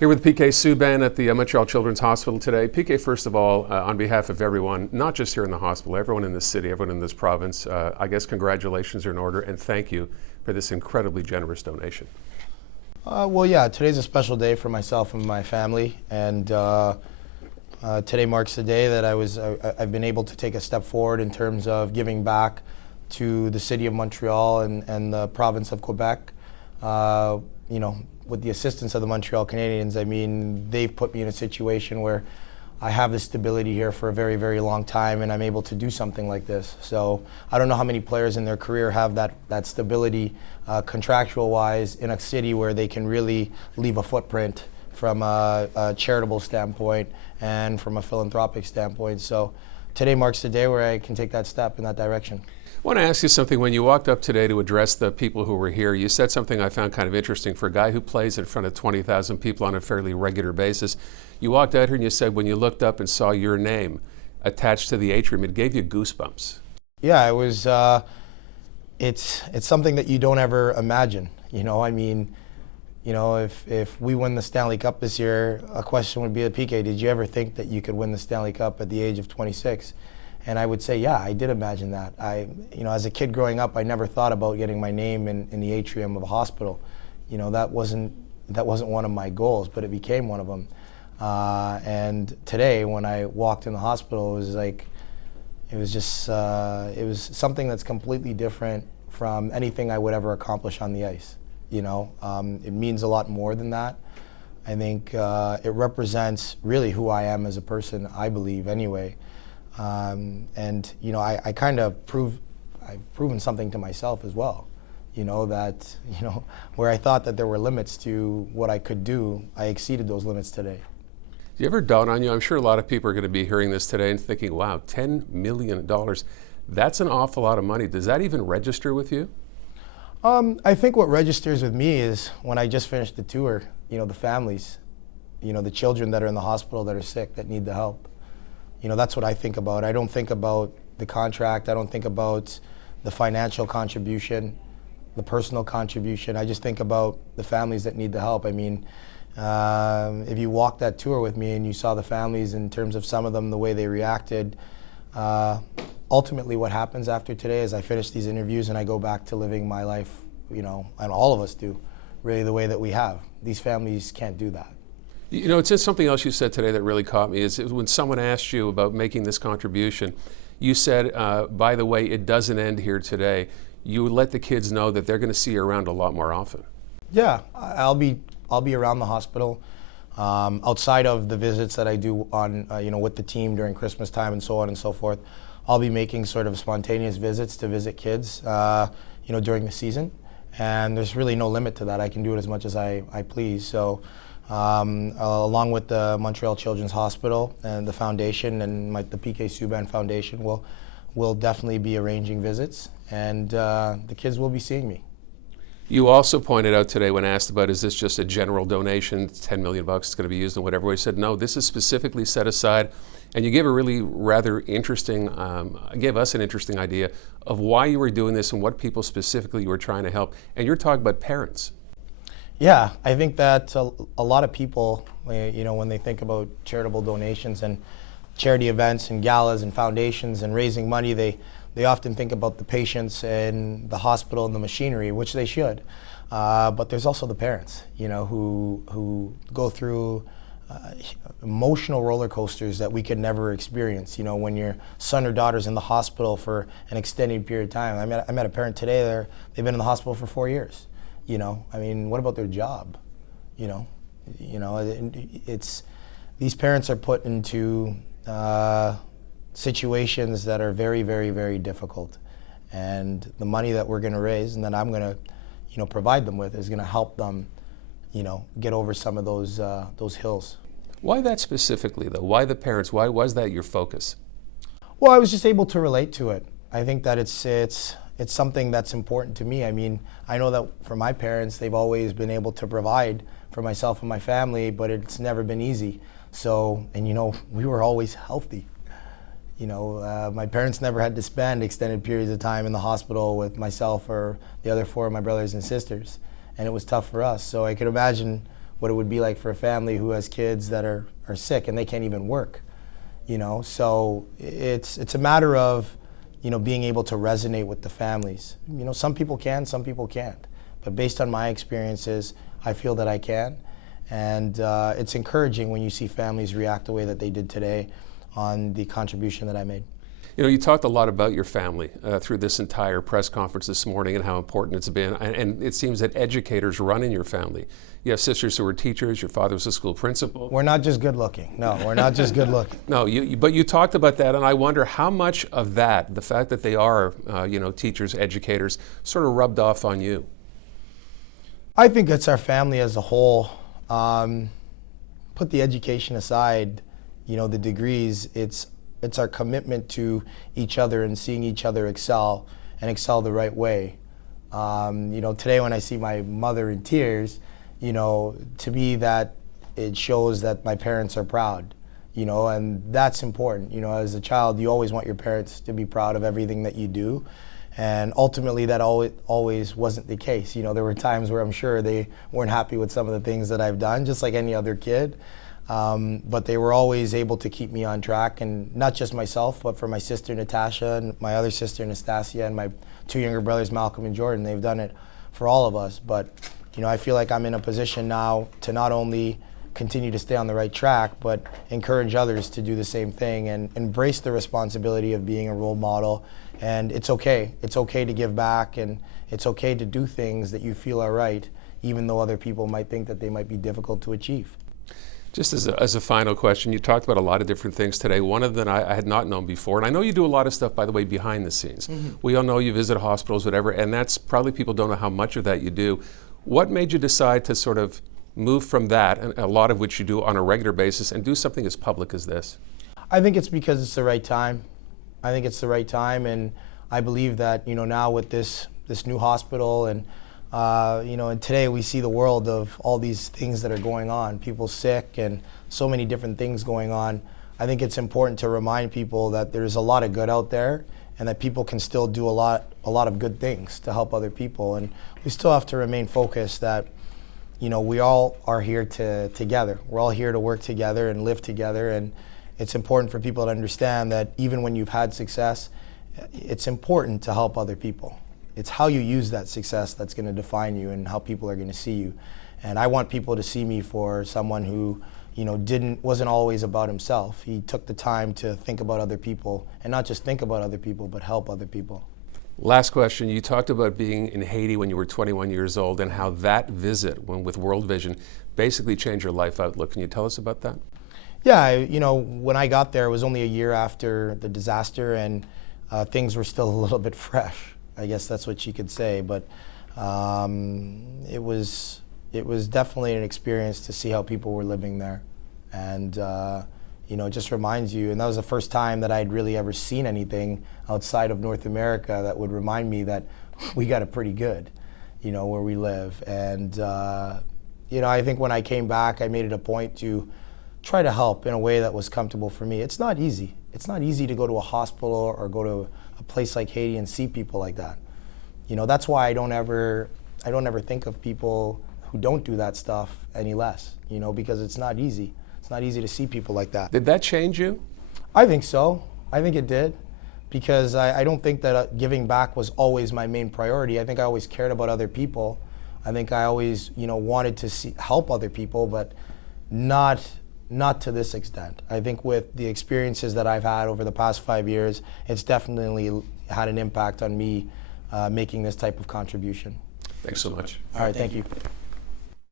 Here with PK Subban at the Montreal Children's Hospital today. PK, first of all, on behalf of everyone, not just here in the hospital, everyone in this city, everyone in this province, I guess congratulations are in order, and thank you for this incredibly generous donation. Well, yeah, today's a special day for myself and my family, and today marks the day that I've been able to take a step forward in terms of giving back to the city of Montreal and the province of Quebec. With the assistance of the Montreal Canadiens, I mean, they've put me in a situation where I have the stability here for a very, very long time, and I'm able to do something like this. So I don't know how many players in their career have that stability, contractual-wise, in a city where they can really leave a footprint from a charitable standpoint and from a philanthropic standpoint. So today marks the day where I can take that step in that direction. I want to ask you something. When you walked up today to address the people who were here, you said something I found kind of interesting. For a guy who plays in front of 20,000 people on a fairly regular basis, you walked out here and you said when you looked up and saw your name attached to the atrium, it gave you goosebumps. Yeah, it was. It's something that you don't ever imagine. If we win the Stanley Cup this year, a question would be to PK, did you ever think that you could win the Stanley Cup at the age of 26? And I would say, yeah, I did imagine that. As a kid growing up, I never thought about getting my name in the atrium of a hospital. That wasn't one of my goals, but it became one of them. And today, when I walked in the hospital, it was something that's completely different from anything I would ever accomplish on the ice. It means a lot more than that. I think it represents really who I am as a person, I believe, anyway. I kind of I've proven something to myself as well, where I thought that there were limits to what I could do, I exceeded those limits today. Do you ever dawn on you? I'm sure a lot of people are going to be hearing this today and thinking, wow, $10 million, that's an awful lot of money. Does that even register with you? I think what registers with me is when I just finished the tour, the families, the children that are in the hospital that are sick, that need the help. That's what I think about. I don't think about the contract. I don't think about the financial contribution, the personal contribution. I just think about the families that need the help. I mean, if you walked that tour with me and you saw the families in terms of some of them, the way they reacted, ultimately what happens after today is I finish these interviews and I go back to living my life, and all of us do, really the way that we have. These families can't do that. It's just something else you said today that really caught me is when someone asked you about making this contribution, you said, by the way, it doesn't end here today. You would let the kids know that they're going to see you around a lot more often. Yeah, I'll be around the hospital, outside of the visits that I do on, with the team during Christmas time and so on and so forth. I'll be making sort of spontaneous visits to visit kids, during the season. And there's really no limit to that. I can do it as much as I please. So. Along with the Montreal Children's Hospital and the foundation and the PK Subban Foundation, we'll definitely be arranging visits, and the kids will be seeing me. You also pointed out today when asked about, is this just a general donation, $10 million it's going to be used in whatever way, you said, no, this is specifically set aside, and you gave a really rather interesting, gave us an interesting idea of why you were doing this and what people specifically you were trying to help, and you're talking about parents. Yeah, I think that a lot of people, when they think about charitable donations and charity events and galas and foundations and raising money, they often think about the patients and the hospital and the machinery, which they should. But there's also the parents, who go through emotional roller coasters that we could never experience. When your son or daughter's in the hospital for an extended period of time. I met a parent today. They've been in the hospital for 4 years. What about their job? It's these parents are put into situations that are very, very, very difficult, and the money that we're going to raise and that I'm going to, provide them with is going to help them, get over some of those hills. Why that specifically, though? Why the parents? Why was that your focus? Well, I was just able to relate to it. I think that it's something that's important to me. I know that for my parents, they've always been able to provide for myself and my family, but it's never been easy. So, we were always healthy. My parents never had to spend extended periods of time in the hospital with myself or the other 4 of my brothers and sisters, and it was tough for us. So I could imagine what it would be like for a family who has kids that are sick and they can't even work. So it's a matter of, being able to resonate with the families. Some people can, some people can't. But based on my experiences, I feel that I can. And it's encouraging when you see families react the way that they did today on the contribution that I made. You talked a lot about your family through this entire press conference this morning and how important it's been. And it seems that educators run in your family. You have sisters who are teachers. Your father was a school principal. We're not just good looking. No, we're not just good looking. No, but you talked about that, and I wonder how much of that, the fact that they are, teachers, educators, sort of rubbed off on you. I think it's our family as a whole. Put the education aside, the degrees, it's our commitment to each other and seeing each other excel and excel the right way. Today when I see my mother in tears, to me that it shows that my parents are proud, and that's important. As a child, you always want your parents to be proud of everything that you do. And ultimately, that always wasn't the case. There were times where I'm sure they weren't happy with some of the things that I've done, just like any other kid. But they were always able to keep me on track, and not just myself, but for my sister Natasha and my other sister Anastasia and my two younger brothers Malcolm and Jordan. They've done it for all of us. But I feel like I'm in a position now to not only continue to stay on the right track, but encourage others to do the same thing and embrace the responsibility of being a role model. And it's okay. It's okay to give back, and it's okay to do things that you feel are right, even though other people might think that they might be difficult to achieve. Just as a final question, you talked about a lot of different things today. One of them I had not known before, and I know you do a lot of stuff, by the way, behind the scenes. Mm-hmm. We all know you visit hospitals, whatever, and that's probably people don't know how much of that you do. What made you decide to sort of move from that, and a lot of which you do on a regular basis, and do something as public as this? I think it's because it's the right time. I think it's the right time, and I believe that now with this new hospital and and today we see the world of all these things that are going on, people sick and so many different things going on. I think it's important to remind people that there's a lot of good out there, and that people can still do a lot of good things to help other people. And we still have to remain focused that we all are here together. We're all here to work together and live together, and it's important for people to understand that even when you've had success, it's important to help other people. It's how you use that success that's going to define you and how people are going to see you. And I want people to see me for someone who, wasn't always about himself. He took the time to think about other people, and not just think about other people, but help other people. Last question. You talked about being in Haiti when you were 21 years old, and how that visit with World Vision basically changed your life outlook. Can you tell us about that? Yeah, when I got there, it was only a year after the disaster, and things were still a little bit fresh. I guess that's what you could say, but it was definitely an experience to see how people were living there, and it just reminds you. And that was the first time that I'd really ever seen anything outside of North America that would remind me that we got it pretty good, where we live. And I think when I came back, I made it a point to try to help in a way that was comfortable for me. It's not easy. It's not easy to go to a hospital or go to a place like Haiti and see people like that. That's why I don't ever think of people who don't do that stuff any less, because it's not easy. It's not easy to see people like that. Did that change you? I think so. I think it did, because I don't think that giving back was always my main priority. I think I always cared about other people. I think I always, wanted to help other people, but not to this extent. I think with the experiences that I've had over the past 5 years, it's definitely had an impact on me making this type of contribution. Thanks so much. All right, thank you.